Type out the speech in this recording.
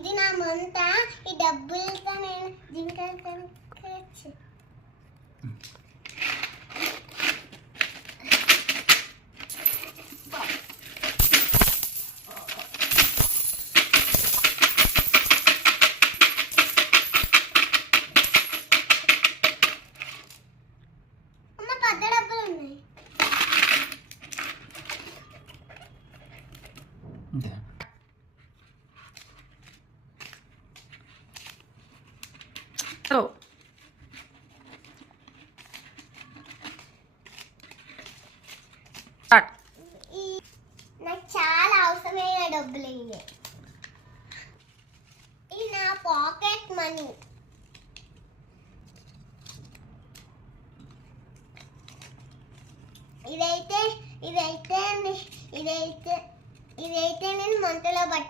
ఇది నా మంత. ఈ డబ్బులతో నేను జింకలు కొనుక్కోవచ్చు. అమ్మ పెద్ద డబ్బులు ఉన్నాయి. నాకు చాలా అవసరమైన డబ్బులు ఇవి. ఇది నా పాకెట్ మనీ. ఇదైతే నేను మంటలో పట్టు